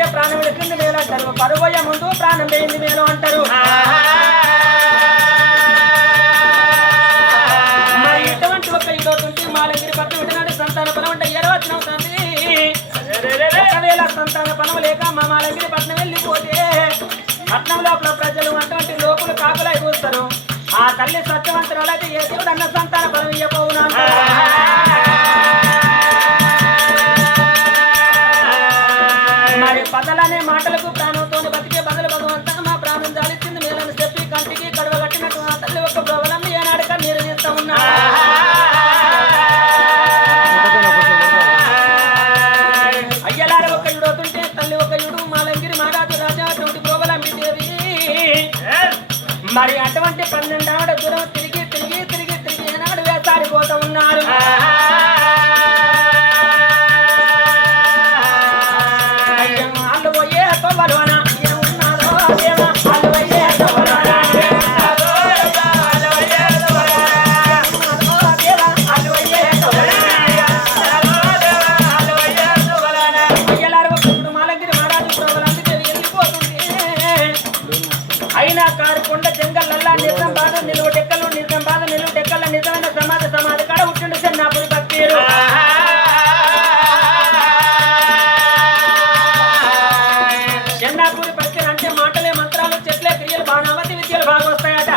ఉంటే ప్రాణం విడిచింది మేలు అంటారు, పరువయ్య ముందు ప్రాణం వేయింది మేలు అంటారు. మరి ఇటువంటి ఒక ఇదవుతుంటే మాలంగిరి పట్నం విడినాడు సంతాన పనం అంటే ఎరవచ్చినావు తండ్రి. ఒకవేళ సంతాన పనం లేక మా మాలంగిరి పట్నం వెళ్ళిపోతే పట్నం లోపల ప్రజలు అటువంటి లోకులు కాకులై చూస్తారు. ఆ తల్లి సత్యవంతురాలు అయితే ఏ దేవుడు అన్న సంతాన పనం ఇవ్వబోవునా. మరి పదలనే మాటలకు ప్రాణంతో బతికే బదులు భగవంత మా ప్రాణం జాలిచ్చింది మేలని చెప్పి కంటికి కడువ కట్టినట్టు ఆ తల్లి ఒక గోవలం ఏనాడు కన్నీరు తీస్తా ఉన్నా. అయ్యలార ఒక యుడవుతుంటే తల్లి ఒక యుడు మాలంగిరి మహారాజు రాజా అటువంటి గోవలంబి దేవి. మరి అటువంటి 12 ఆవిడ దూరం తిరిగి తిరిగి తిరిగి తిరిగి ఏనాడు వేసారిపోతూ ఉన్నారు. అయినా కారుకొండ జంగల్లల్లా నిజం బాధ నిలువు డెక్కలు నిజం బాధ నిలువు డెక్కల నిజమైన సమాధి కాడ ఉట్టిండు చెన్నాపురి భక్తిరు. చెన్నాపురి భక్తిరు అంటే మాటలే మంత్రాలు చెట్లే క్రియలు బాణావతి విద్యలు బాగా వస్తాయట.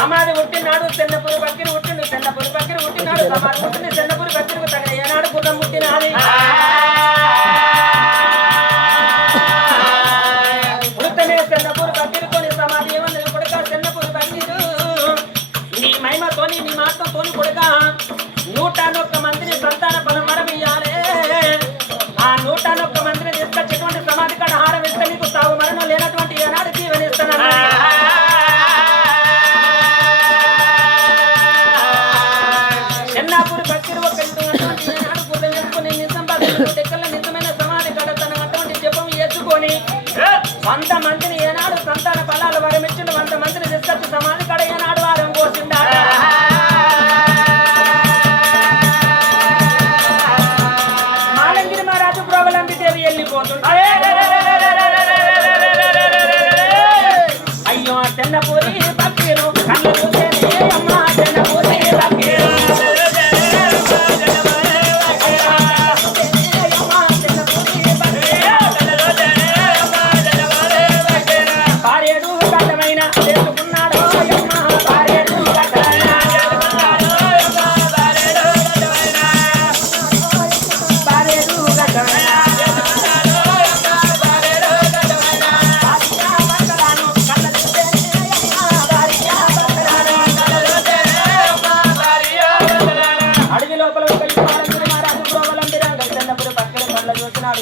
సమాధి ఉట్టినాడు చెన్నపురి భక్తిరు ఉట్టిండు, చెన్నపురి భక్తిరు ఉట్టినాడు సమాధి ఉట్టింది. చెన్నపురి భక్తిరికి తగిన ఏనాడు గుర్రం పుట్టినాది. చెన్నపూరు భక్తిరితోని సమాధి ఏమన్నది కొడుక చెన్నపూరు భక్తిరు నీ మహిమతోని నీ మాటతోని కొడుక 101 మందిని సంతాన బలం వరమియ్యాలే. ఆ 101 మందిని తీసుకొచ్చేటువంటి సమాధి కాడ హారం ఇస్తే నీకు సాగు మరణం లేనటువంటి ఏనాడు జీవనిస్తున్నాను. చెన్నాపూరి భక్తిరు ఒక ఏనాడు గుర్రం చెప్పుకుని నిజం డెక్కల నిజమైన సమాధి కాడ తన అటువంటి జపం ఎత్తుకొని 100 మందిని ఏనాడు సంతాన ఫలాలు వారం ఇచ్చిన 100 మందిని తీసుకొచ్చి సమాధి కడ ఏనాడు వారం కోసిండా. మాలంగిరి మహారాజు ప్రోగలంబి దేవి వెళ్ళిపోతుంటే అయ్యో చెన్నపూరి భక్తిరు కళ్ళు చూసేది అమ్మ చెన్నపూరి భక్తిరు.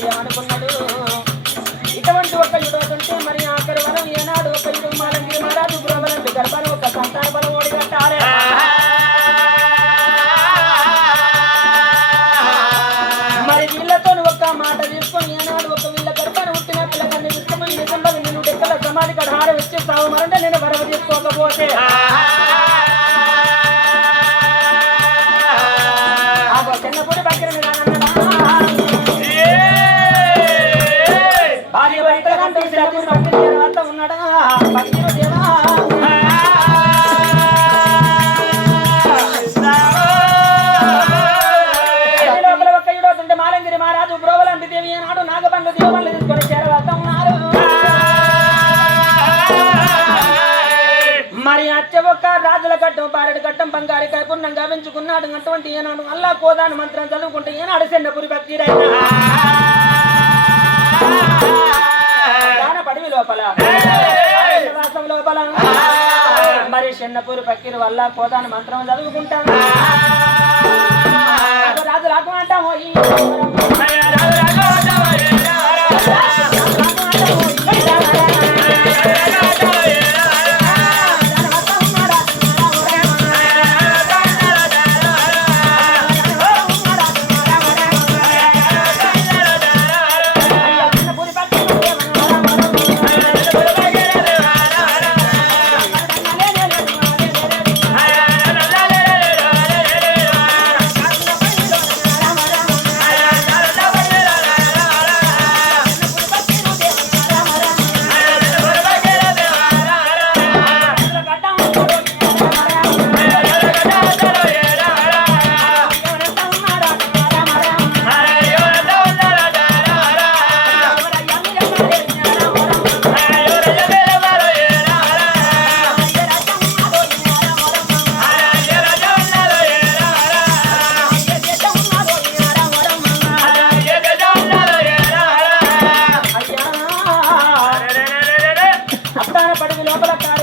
ఏమనుకున్నాడు ఇటువంటి ఒక యుడవుతుంటే మరి ఆఖరి వరం ఏనాడు ఒక యుడు మాలంగిరి మహారాజు గృహబలం గర్భాలు ఒక సంతాన బలం ఓడిగట్టాలి. మరి వీళ్ళతో ఒక్క మాట తీసుకొని ఏనాడు ఒక వీళ్ళ గర్భాన్ని పుట్టిన పిల్లగాన్ని తీసుకొని నిజంగా నేను డెక్కల సమాధి కడ హారం ఇచ్చి సాగు మరంటే నేను వరవ తీసుకోకపోతే చిన్నపూడి భక్తిని భార్య భక్తుల కంటే చిన్నపూడి భక్తి తర్వాత ఉన్నాడా భక్తులు దేవా. లోపల ఒక్క యుడవుతుంటే మాలంగిరి మహారాజు బ్రోవలంబి దేవి నాడు నాగబండ్లు దీవబండ్లు తీసుకొని చేరవద్ద ఉన్నారు. మరి అచ్చ ఒక్క రాజుల కట్టం పారెడు కట్టం బంగారికాయ పుణ్యం గావించుకున్నాడు. అటువంటి ఏనాడు అల్లా కోదాను మంత్రం చదువుకుంటే ఏనాడు చిన్నపూరి భక్తి పడివి లోపల నివాసం లోపల మరి చిన్నపూరి పక్కిరి వల్ల కోదాను మంత్రం చదువుకుంటాను. రాజు రాకు అంటాము పడివి లోపల కాడ